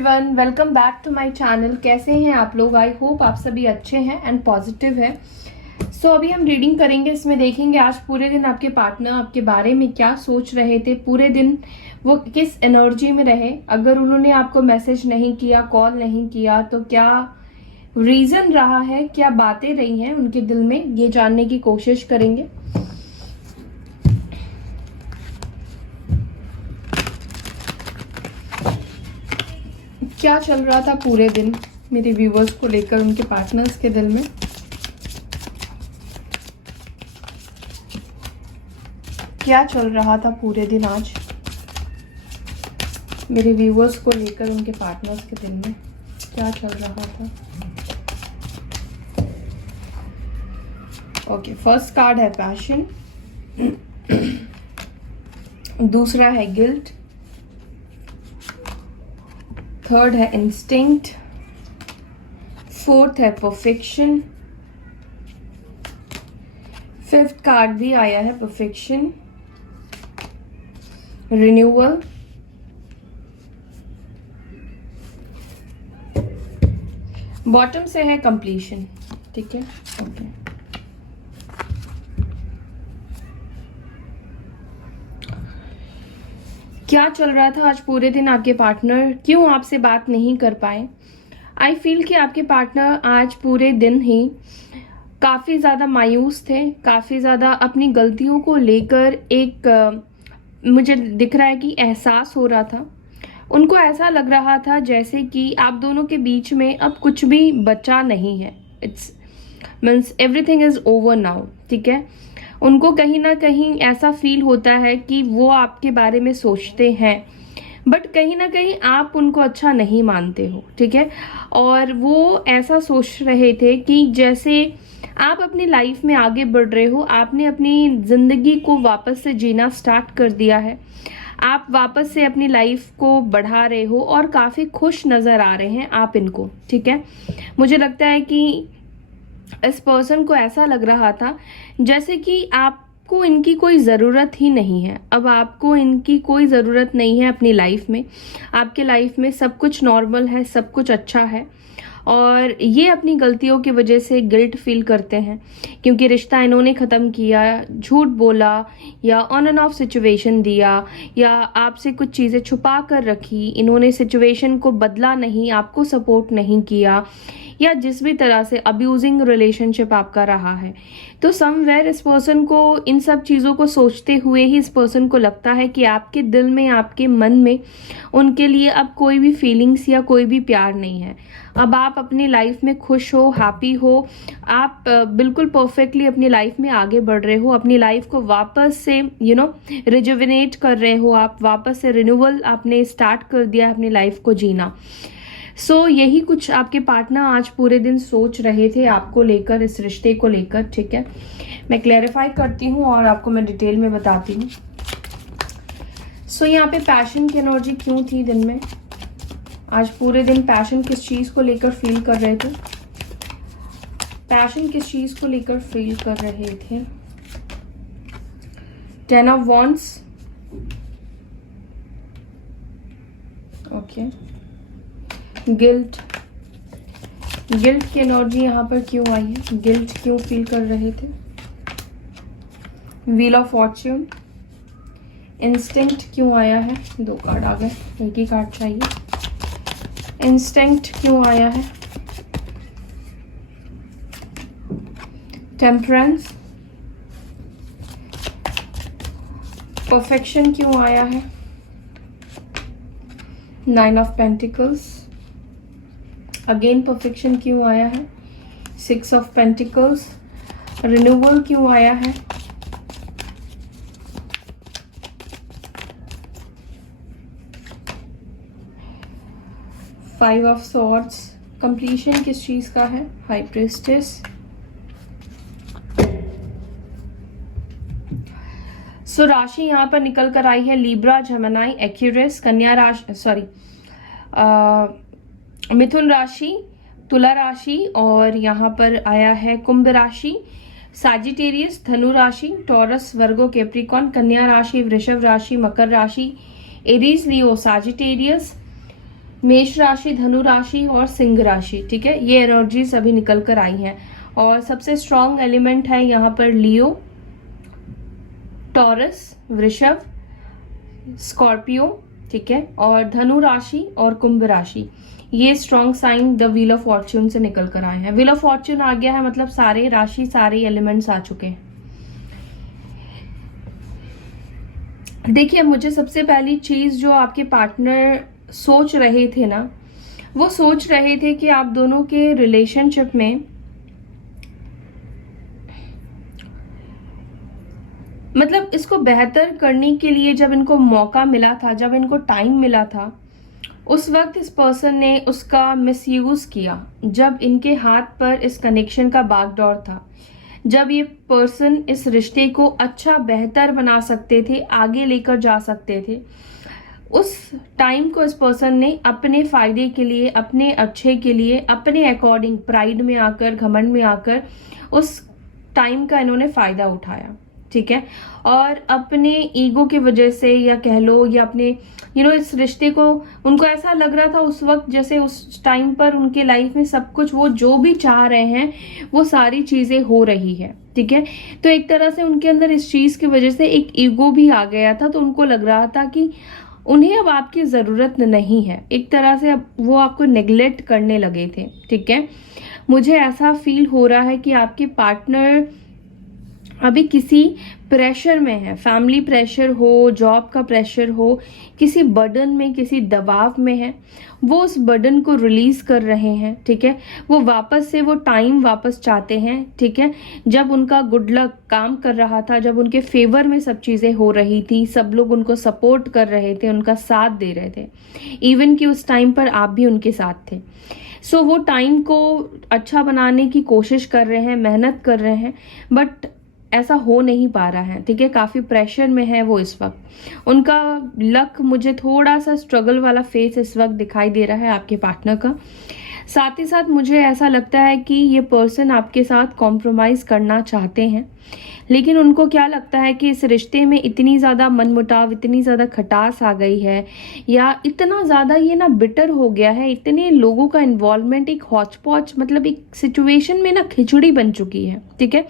Everyone, welcome back to my channel. कैसे हैं आप लोग? आई होप आप सभी अच्छे हैं एंड पॉजिटिव है। सो अभी हम रीडिंग करेंगे, इसमें देखेंगे आज पूरे दिन आपके पार्टनर आपके बारे में क्या सोच रहे थे, पूरे दिन वो किस एनर्जी में रहे। अगर उन्होंने आपको मैसेज नहीं किया, कॉल नहीं किया, तो क्या रीजन रहा है, क्या बातें रही हैं उनके दिल में, ये जानने की कोशिश करेंगे। क्या चल रहा था पूरे दिन मेरे व्यूवर्स को लेकर उनके पार्टनर्स के दिल में। क्या चल रहा था पूरे दिन आज मेरे व्यूवर्स को लेकर उनके पार्टनर्स के दिल में, क्या चल रहा था। ओके, फर्स्ट कार्ड है पैशन, दूसरा है गिल्ट, थर्ड है इंस्टिंक्ट, फोर्थ है परफेक्शन, फिफ्थ कार्ड भी आया है परफेक्शन, रिन्यूअल, बॉटम से है कंप्लीशन। ठीक है, ओके। क्या चल रहा था आज पूरे दिन आपके पार्टनर, क्यों आपसे बात नहीं कर पाए। आई फील कि आपके पार्टनर आज पूरे दिन ही काफ़ी ज़्यादा मायूस थे, काफ़ी ज़्यादा अपनी गलतियों को लेकर एक मुझे दिख रहा है कि एहसास हो रहा था। उनको ऐसा लग रहा था जैसे कि आप दोनों के बीच में अब कुछ भी बचा नहीं है। It's means everything is over now. ठीक है, उनको कहीं ना कहीं ऐसा फील होता है कि वो आपके बारे में सोचते हैं, बट कहीं ना कहीं आप उनको अच्छा नहीं मानते हो। ठीक है, और वो ऐसा सोच रहे थे कि जैसे आप अपनी लाइफ में आगे बढ़ रहे हो, आपने अपनी ज़िंदगी को वापस से जीना स्टार्ट कर दिया है, आप वापस से अपनी लाइफ को बढ़ा रहे हो और काफ़ी खुश नज़र आ रहे हैं आप इनको। ठीक है, मुझे लगता है कि इस पर्सन को ऐसा लग रहा था जैसे कि आपको इनकी कोई ज़रूरत ही नहीं है। अब आपको इनकी कोई ज़रूरत नहीं है अपनी लाइफ में, आपके लाइफ में सब कुछ नॉर्मल है, सब कुछ अच्छा है, और ये अपनी गलतियों की वजह से गिल्ट फील करते हैं क्योंकि रिश्ता इन्होंने ख़त्म किया, झूठ बोला या ऑन एंड ऑफ सिचुएशन दिया, या आपसे कुछ चीज़ें छुपा कर रखी, इन्होंने सिचुएशन को बदला नहीं, आपको सपोर्ट नहीं किया, या जिस भी तरह से अब्यूजिंग रिलेशनशिप आपका रहा है। तो समवेयर इस पर्सन को, इन सब चीज़ों को सोचते हुए ही इस पर्सन को लगता है कि आपके दिल में, आपके मन में उनके लिए अब कोई भी फीलिंग्स या कोई भी प्यार नहीं है। अब आप अपनी लाइफ में खुश हो, हैप्पी हो, आप बिल्कुल परफेक्टली अपनी लाइफ में आगे बढ़ रहे हो, अपनी लाइफ को वापस से रिजुविनेट कर रहे हो, आप वापस से रिन्यूअल आपने स्टार्ट कर दिया है अपनी लाइफ को जीना। सो यही कुछ आपके पार्टनर आज पूरे दिन सोच रहे थे आपको लेकर, इस रिश्ते को लेकर। ठीक है, मैं क्लैरिफाई करती हूँ और आपको मैं डिटेल में बताती हूँ। सो यहाँ पे पैशन की एनर्जी क्यों थी दिन में, आज पूरे दिन पैशन किस चीज़ को लेकर फील कर रहे थे, पैशन किस चीज़ को लेकर फील कर रहे थे। 10 of wands, okay. Guilt, guilt की एनर्जी यहाँ पर क्यों आई है, गिल्ट क्यों फील कर रहे थे। व्हील ऑफ फॉर्च्यून, इंस्टिंक्ट क्यों आया है, 2 कार्ड आ गए, एक ही कार्ड चाहिए। इंस्टिंक्ट क्यों आया है, टेम्परेंस, परफेक्शन क्यों आया है, 9 ऑफ पेंटिकल्स, अगेन परफेक्शन क्यों आया है, 6 ऑफ पेंटिकल्स, रिन्यूअल क्यों आया है, 5 ऑफ सॉर्ड्स, कंप्लीशन किस चीज का है, हाई प्रीस्टेस। सो राशि यहाँ पर निकल कर आई है लीब्रा, जेमिनी, एक्यूरियस, कन्या राशि, सॉरी मिथुन राशि, तुला राशि, और यहाँ पर आया है कुंभ राशि, सैजिटेरियस, धनु राशि, टॉरस, वर्गो, कैप्रिकॉन, कन्या राशि, वृषभ राशि, मकर राशि, एरीज, लियो, सैजिटेरियस, मेष राशि, धनु राशि और सिंह राशि, ठीक है, ये एनर्जी अभी निकल कर आई हैं। और सबसे स्ट्रॉन्ग एलिमेंट है यहाँ पर लियो, टॉरस, वृषभ, स्कॉर्पियो, ठीक है, और धनु राशि और कुंभ राशि, ये strong sign the wheel of fortune से निकल कर आए हैं। व्हील ऑफ फॉर्च्यून आ गया है मतलब सारे राशि, सारे एलिमेंट्स आ चुके हैं। देखिए, मुझे सबसे पहली चीज जो आपके पार्टनर सोच रहे थे ना, वो सोच रहे थे कि आप दोनों के रिलेशनशिप में मतलब इसको बेहतर करने के लिए जब इनको मौका मिला था, जब इनको टाइम मिला था, उस वक्त इस पर्सन ने उसका मिसयूज किया। जब इनके हाथ पर इस कनेक्शन का बागडोर था, जब ये पर्सन इस रिश्ते को अच्छा बेहतर बना सकते थे, आगे लेकर जा सकते थे, उस टाइम को इस पर्सन ने अपने फायदे के लिए, अपने अच्छे के लिए, अपने अकॉर्डिंग प्राइड में आकर, घमंड में आकर उस टाइम का इन्होंने फायदा उठाया, ठीक है। और अपने ईगो की वजह से या कह लो, या अपने इस रिश्ते को, उनको ऐसा लग रहा था उस वक्त जैसे उस टाइम पर उनके लाइफ में सब कुछ, वो जो भी चाह रहे हैं वो सारी चीजें हो रही है, ठीक है। तो एक तरह से उनके अंदर इस चीज की वजह से एक ईगो भी आ गया था, तो उनको लग रहा था कि उन्हें अब आपकी जरूरत नहीं है, एक तरह से अब वो आपको नेग्लेक्ट करने लगे थे, ठीक है। मुझे ऐसा फील हो रहा है कि आपके पार्टनर अभी किसी प्रेशर में है, फैमिली प्रेशर हो, जॉब का प्रेशर हो, किसी बर्डन में, किसी दबाव में है, वो उस बर्डन को रिलीज कर रहे हैं, ठीक है। वो वापस से वो टाइम वापस चाहते हैं, ठीक है, जब उनका गुड लक काम कर रहा था, जब उनके फेवर में सब चीजें हो रही थी, सब लोग उनको सपोर्ट कर रहे थे, उनका साथ दे रहे थे, इवन कि उस टाइम पर आप भी उनके साथ थे। सो वो टाइम को अच्छा बनाने की कोशिश कर रहे हैं, मेहनत कर रहे हैं, बट ऐसा हो नहीं पा रहा है, ठीक है। काफी प्रेशर में है वो इस वक्त। उनका लक, मुझे थोड़ा सा स्ट्रगल वाला फेस इस वक्त दिखाई दे रहा है आपके पार्टनर का। साथ ही साथ मुझे ऐसा लगता है कि ये पर्सन आपके साथ कॉम्प्रोमाइज करना चाहते हैं, लेकिन उनको क्या लगता है कि इस रिश्ते में इतनी ज़्यादा मनमुटाव, इतनी ज़्यादा खटास आ गई है, या इतना ज़्यादा ये ना बिटर हो गया है, इतने लोगों का इन्वॉल्वमेंट, एक हौच पौच, मतलब एक सिचुएशन में ना खिचड़ी बन चुकी है, ठीक है।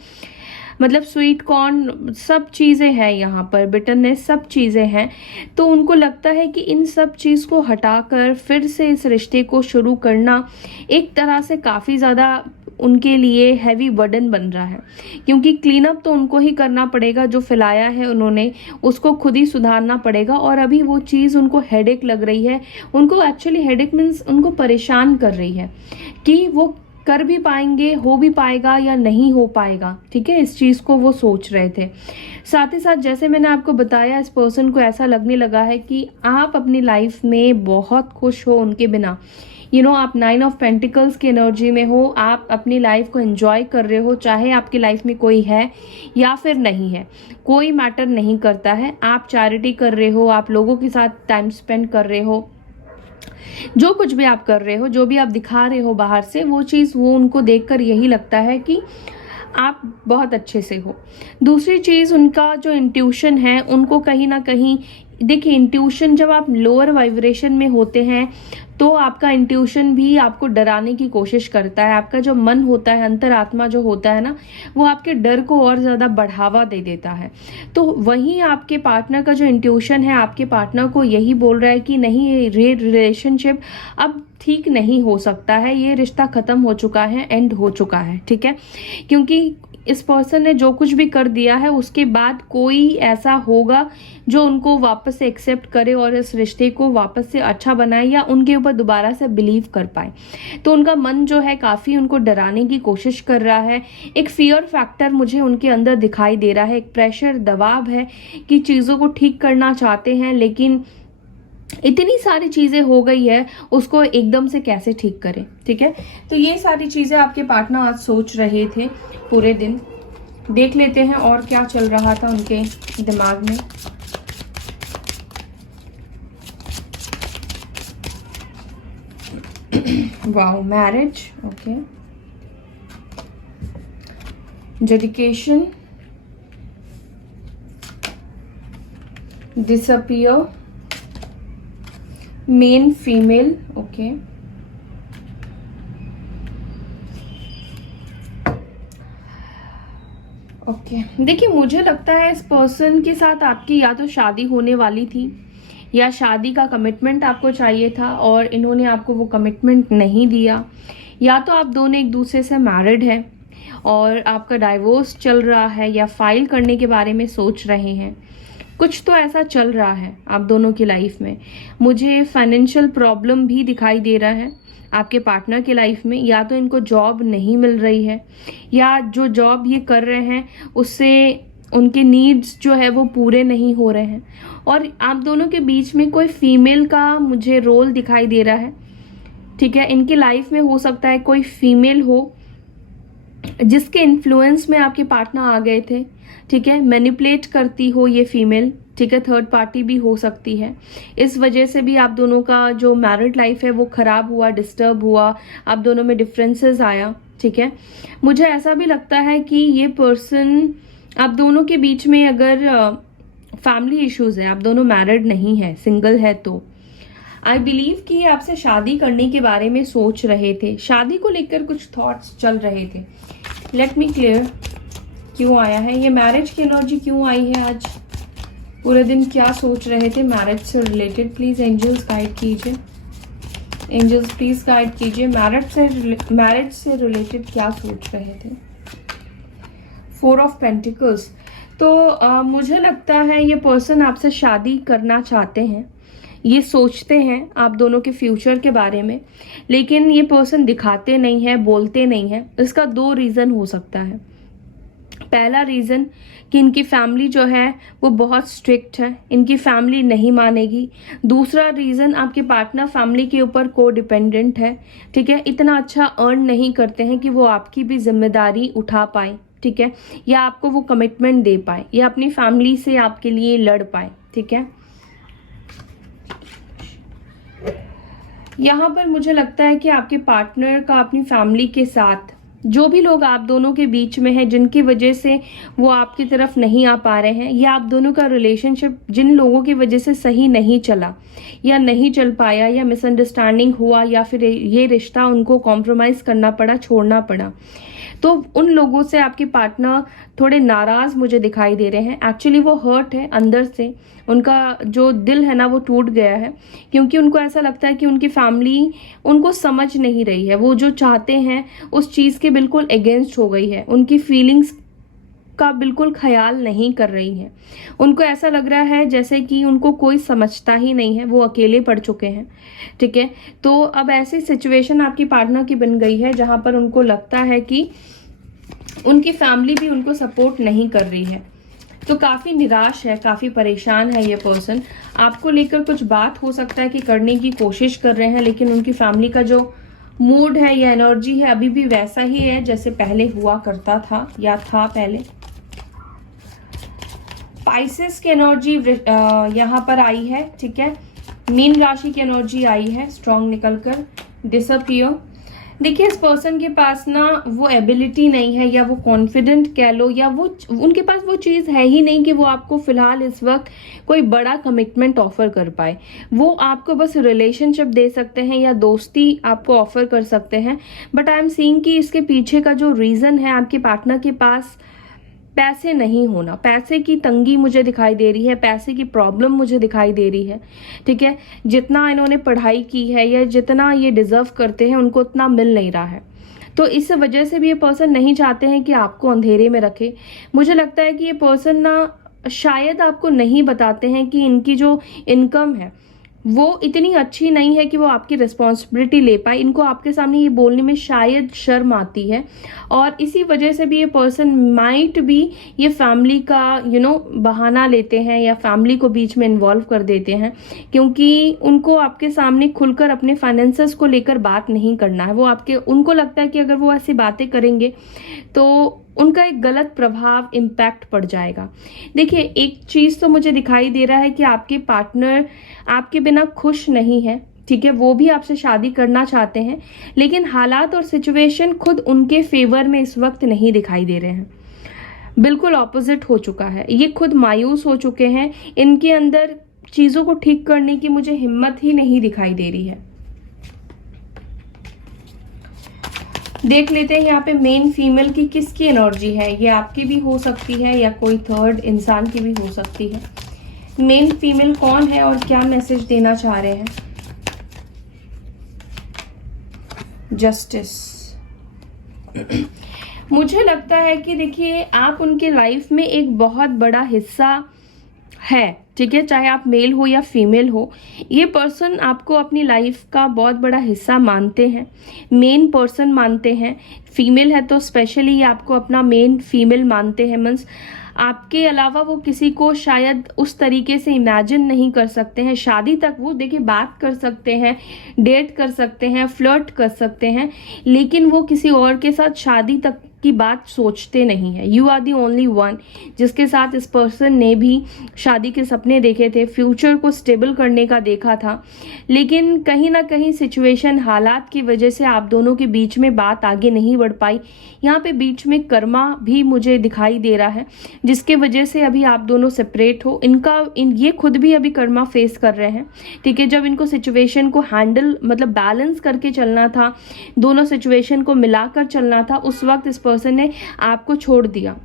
मतलब स्वीट कॉर्न सब चीज़ें हैं यहाँ पर, बिटरनेस सब चीज़ें हैं। तो उनको लगता है कि इन सब चीज़ को हटाकर फिर से इस रिश्ते को शुरू करना एक तरह से काफ़ी ज़्यादा उनके लिए हैवी बर्डन बन रहा है, क्योंकि क्लीन अप तो उनको ही करना पड़ेगा, जो फैलाया है उन्होंने उसको खुद ही सुधारना पड़ेगा। और अभी वो चीज़ उनको हेडेक लग रही है, उनको एक्चुअली हेडेक मीन्स उनको परेशान कर रही है कि वो कर भी पाएंगे, हो भी पाएगा या नहीं हो पाएगा, ठीक है। इस चीज़ को वो सोच रहे थे। साथ ही साथ जैसे मैंने आपको बताया, इस पर्सन को ऐसा लगने लगा है कि आप अपनी लाइफ में बहुत खुश हो उनके बिना। आप 9 ऑफ पेंटिकल्स की एनर्जी में हो, आप अपनी लाइफ को एंजॉय कर रहे हो, चाहे आपकी लाइफ में कोई है या फिर नहीं है, कोई मैटर नहीं करता है। आप चैरिटी कर रहे हो, आप लोगों के साथ टाइम स्पेंड कर रहे हो, जो कुछ भी आप कर रहे हो, जो भी आप दिखा रहे हो बाहर से, वो चीज़, वो उनको देखकर यही लगता है कि आप बहुत अच्छे से हो। दूसरी चीज़, उनका जो इंट्यूशन है, उनको कहीं ना कहीं, देखिए इंट्यूशन, जब आप लोअर वाइब्रेशन में होते हैं तो आपका इंट्यूशन भी आपको डराने की कोशिश करता है। आपका जो मन होता है, अंतरात्मा जो होता है ना, वो आपके डर को और ज़्यादा बढ़ावा दे देता है। तो वहीं आपके पार्टनर का जो इंट्यूशन है, आपके पार्टनर को यही बोल रहा है कि नहीं, ये रिलेशनशिप अब ठीक नहीं हो सकता है, ये रिश्ता ख़त्म हो चुका है, एंड हो चुका है, ठीक है। क्योंकि इस पर्सन ने जो कुछ भी कर दिया है, उसके बाद कोई ऐसा होगा जो उनको वापस से एक्सेप्ट करे और इस रिश्ते को वापस से अच्छा बनाए, या उनके ऊपर दोबारा से बिलीव कर पाए। तो उनका मन जो है काफ़ी उनको डराने की कोशिश कर रहा है। एक फियर फैक्टर मुझे उनके अंदर दिखाई दे रहा है, एक प्रेशर, दबाव है कि चीज़ों को ठीक करना चाहते हैं, लेकिन इतनी सारी चीज़ें हो गई है, उसको एकदम से कैसे ठीक करें, ठीक है। तो ये सारी चीज़ें आपके पार्टनर आज सोच रहे थे पूरे दिन। देख लेते हैं और क्या चल रहा था उनके दिमाग में। Wow, marriage, okay, dedication, disappear, main female, okay. Okay, देखिए मुझे लगता है इस पर्सन के साथ आपकी या तो शादी होने वाली थी या शादी का कमिटमेंट आपको चाहिए था और इन्होंने आपको वो कमिटमेंट नहीं दिया, या तो आप दोनों एक दूसरे से मैरिड हैं और आपका डाइवोर्स चल रहा है या फाइल करने के बारे में सोच रहे हैं। कुछ तो ऐसा चल रहा है आप दोनों की लाइफ में। मुझे फाइनेंशियल प्रॉब्लम भी दिखाई दे रहा है आपके पार्टनर की लाइफ में। या तो इनको जॉब नहीं मिल रही है या जो जॉब ये कर रहे हैं उससे उनके नीड्स जो है वो पूरे नहीं हो रहे हैं। और आप दोनों के बीच में कोई फीमेल का मुझे रोल दिखाई दे रहा है, ठीक है। इनकी लाइफ में हो सकता है कोई फीमेल हो जिसके इन्फ्लुएंस में आपके पार्टनर आ गए थे, ठीक है। मैनिपुलेट करती हो ये फीमेल, ठीक है। थर्ड पार्टी भी हो सकती है। इस वजह से भी आप दोनों का जो मैरिड लाइफ है वो खराब हुआ, डिस्टर्ब हुआ, आप दोनों में डिफरेंसेस आया, ठीक है। मुझे ऐसा भी लगता है कि ये पर्सन आप दोनों के बीच में अगर फैमिली इश्यूज है, आप दोनों मैरिड नहीं है, सिंगल है, तो आई बिलीव कि आपसे शादी करने के बारे में सोच रहे थे, शादी को लेकर कुछ थॉट्स चल रहे थे। लेट मी क्लियर क्यों आया है ये मैरिज की एनर्जी, क्यों आई है आज पूरे दिन, क्या सोच रहे थे मैरिज से रिलेटेड। प्लीज एंजल्स गाइड कीजिए, एंजल्स प्लीज गाइड कीजिए मैरिज से रिलेटेड क्या सोच रहे थे। 4 ऑफ पेंटिकल्स, तो मुझे लगता है ये पर्सन आपसे शादी करना चाहते हैं, ये सोचते हैं आप दोनों के फ्यूचर के बारे में, लेकिन ये पर्सन दिखाते नहीं है, बोलते नहीं है। इसका 2 रीज़न हो सकता है। पहला रीज़न कि इनकी फैमिली जो है वो बहुत स्ट्रिक्ट है, इनकी फैमिली नहीं मानेगी। दूसरा रीज़न आपके पार्टनर फैमिली के ऊपर को डिपेंडेंट है, ठीक है। इतना अच्छा अर्न नहीं करते हैं कि वो आपकी भी जिम्मेदारी उठा पाए, ठीक है, या आपको वो कमिटमेंट दे पाए या अपनी फैमिली से आपके लिए लड़ पाए, ठीक है। यहाँ पर मुझे लगता है कि आपके पार्टनर का अपनी फैमिली के साथ जो भी लोग आप दोनों के बीच में है, जिनकी वजह से वो आपकी तरफ नहीं आ पा रहे हैं, या आप दोनों का रिलेशनशिप जिन लोगों की वजह से सही नहीं चला या नहीं चल पाया या मिसअंडरस्टैंडिंग हुआ या फिर ये रिश्ता उनको कॉम्प्रोमाइज़ करना पड़ा, छोड़ना पड़ा, तो उन लोगों से आपके पार्टनर थोड़े नाराज़ मुझे दिखाई दे रहे हैं। एक्चुअली वो हर्ट है अंदर से, उनका जो दिल है ना वो टूट गया है, क्योंकि उनको ऐसा लगता है कि उनकी फैमिली उनको समझ नहीं रही है, वो जो चाहते हैं उस चीज़ के बिल्कुल अगेंस्ट हो गई है, उनकी फीलिंग्स का बिल्कुल ख्याल नहीं कर रही है। उनको ऐसा लग रहा है जैसे कि उनको कोई समझता ही नहीं है, वो अकेले पड़ चुके हैं, ठीक है। तो अब ऐसी सिचुएशन आपकी पार्टनर की बन गई है जहां पर उनको लगता है कि उनकी फैमिली भी उनको सपोर्ट नहीं कर रही है। तो काफ़ी निराश है, काफ़ी परेशान है ये पर्सन। आपको लेकर कुछ बात हो सकता है कि करने की कोशिश कर रहे हैं, लेकिन उनकी फैमिली का जो मूड है या एनर्जी है अभी भी वैसा ही है जैसे पहले हुआ करता था या था पहले। स्पाइसेस की एनर्जी यहाँ पर आई है, ठीक है। मीन राशि की एनर्जी आई है स्ट्रॉन्ग निकलकर, डिसअपियर। देखिए इस पर्सन के पास ना वो एबिलिटी नहीं है, या वो कॉन्फिडेंट कह लो, या वो उनके पास वो चीज़ है ही नहीं कि वो आपको फिलहाल इस वक्त कोई बड़ा कमिटमेंट ऑफर कर पाए। वो आपको बस रिलेशनशिप दे सकते हैं या दोस्ती आपको ऑफर कर सकते हैं, बट आई एम सीइंग कि इसके पीछे का जो रीज़न है आपके पार्टनर के पास पैसे नहीं होना, पैसे की तंगी मुझे दिखाई दे रही है, पैसे की प्रॉब्लम मुझे दिखाई दे रही है, ठीक है। जितना इन्होंने पढ़ाई की है या जितना ये डिजर्व करते हैं उनको उतना मिल नहीं रहा है, तो इस वजह से भी ये पर्सन नहीं चाहते हैं कि आपको अंधेरे में रखे। मुझे लगता है कि ये पर्सन ना शायद आपको नहीं बताते हैं कि इनकी जो इनकम है वो इतनी अच्छी नहीं है कि वो आपकी रिस्पॉन्सिबिलिटी ले पाए। इनको आपके सामने ये बोलने में शायद शर्म आती है, और इसी वजह से भी ये पर्सन माइट भी ये फैमिली का बहाना लेते हैं या फैमिली को बीच में इन्वॉल्व कर देते हैं, क्योंकि उनको आपके सामने खुलकर अपने फाइनेंसेस को लेकर बात नहीं करना है। उनको लगता है कि अगर वो ऐसी बातें करेंगे तो उनका एक गलत प्रभाव इम्पैक्ट पड़ जाएगा। देखिए एक चीज़ तो मुझे दिखाई दे रहा है कि आपके पार्टनर आपके बिना खुश नहीं है, ठीक है। वो भी आपसे शादी करना चाहते हैं, लेकिन हालात और सिचुएशन खुद उनके फेवर में इस वक्त नहीं दिखाई दे रहे हैं, बिल्कुल ऑपोजिट हो चुका है। ये खुद मायूस हो चुके हैं, इनके अंदर चीज़ों को ठीक करने की मुझे हिम्मत ही नहीं दिखाई दे रही है। देख लेते हैं यहाँ पे मेन फीमेल की किसकी एनर्जी है। ये आपकी भी हो सकती है या कोई थर्ड इंसान की भी हो सकती है। मेन फीमेल कौन है और क्या मैसेज देना चाह रहे हैं। जस्टिस। मुझे लगता है कि देखिए आप उनके लाइफ में एक बहुत बड़ा हिस्सा है, ठीक है, चाहे आप मेल हो या फीमेल हो। ये पर्सन आपको अपनी लाइफ का बहुत बड़ा हिस्सा मानते हैं, मेन पर्सन मानते हैं। फीमेल है तो स्पेशली ये आपको अपना मेन फीमेल मानते हैं। मीन्स आपके अलावा वो किसी को शायद उस तरीके से इमेजिन नहीं कर सकते हैं। शादी तक वो देखिए बात कर सकते हैं, डेट कर सकते हैं, फ्लर्ट कर सकते हैं, लेकिन वो किसी और के साथ शादी तक की बात सोचते नहीं है। You are the only one जिसके साथ इस पर्सन ने भी शादी के सपने देखे थे, फ्यूचर को स्टेबल करने का देखा था, लेकिन कहीं ना कहीं सिचुएशन, हालात की वजह से आप दोनों के बीच में बात आगे नहीं बढ़ पाई। यहाँ पे बीच में कर्मा भी मुझे दिखाई दे रहा है जिसके वजह से अभी आप दोनों सेपरेट हो। ये खुद भी अभी कर्मा फेस कर रहे हैं, ठीक है। जब इनको सिचुएशन को हैंडल मतलब बैलेंस करके चलना था, दोनों सिचुएशन को मिलाकर चलना था, उस वक्त इस पर्सन ने आपको छोड़ दिया,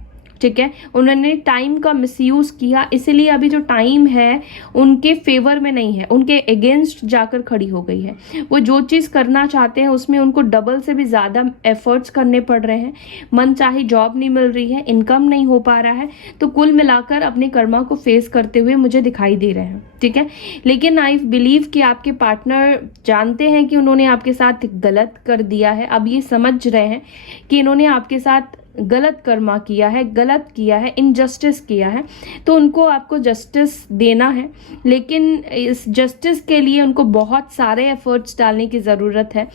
ठीक है। उन्होंने टाइम का मिसयूज किया, इसलिए अभी जो टाइम है उनके फेवर में नहीं है, उनके अगेंस्ट जाकर खड़ी हो गई है। वो जो चीज़ करना चाहते हैं उसमें उनको डबल से भी ज़्यादा एफर्ट्स करने पड़ रहे हैं। मन चाहे जॉब नहीं मिल रही है, इनकम नहीं हो पा रहा है, तो कुल मिलाकर अपने कर्मा को फेस करते हुए मुझे दिखाई दे रहे हैं, ठीक है। लेकिन आई बिलीव कि आपके पार्टनर जानते हैं कि उन्होंने आपके साथ गलत कर दिया है। अब ये समझ रहे हैं कि इन्होंने आपके साथ गलत कर्मा किया है, गलत किया है, इनजस्टिस किया है, तो उनको आपको जस्टिस देना है। लेकिन इस जस्टिस के लिए उनको बहुत सारे एफर्ट्स डालने की ज़रूरत है।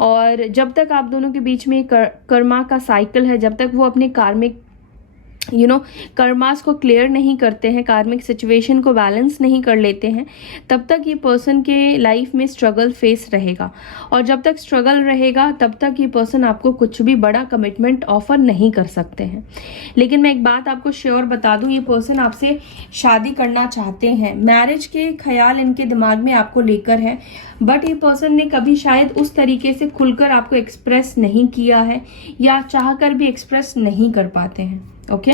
और जब तक आप दोनों के बीच में कर्मा का साइकिल है, जब तक वो अपने कार्मिक कर्मास को क्लियर नहीं करते हैं, कार्मिक सिचुएशन को बैलेंस नहीं कर लेते हैं, तब तक ये पर्सन के लाइफ में स्ट्रगल फेस रहेगा। और जब तक स्ट्रगल रहेगा तब तक ये पर्सन आपको कुछ भी बड़ा कमिटमेंट ऑफर नहीं कर सकते हैं। लेकिन मैं एक बात आपको श्योर बता दूं, ये पर्सन आपसे शादी करना चाहते हैं, मैरिज के ख्याल इनके दिमाग में आपको लेकर है, बट ये पर्सन ने कभी शायद उस तरीके से खुलकर आपको एक्सप्रेस नहीं किया है या चाहकर भी एक्सप्रेस नहीं कर पाते हैं। ओके,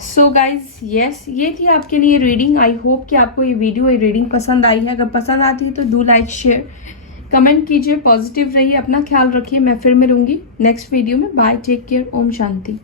सो गाइज यस, ये थी आपके लिए रीडिंग। आई होप कि आपको ये वीडियो, ये रीडिंग पसंद आई है। अगर पसंद आती है तो डू लाइक, शेयर, कमेंट कीजिए, पॉजिटिव रहिए, अपना ख्याल रखिए। मैं फिर मिलूंगी नेक्स्ट वीडियो में। Bye, take care, Om Shanti.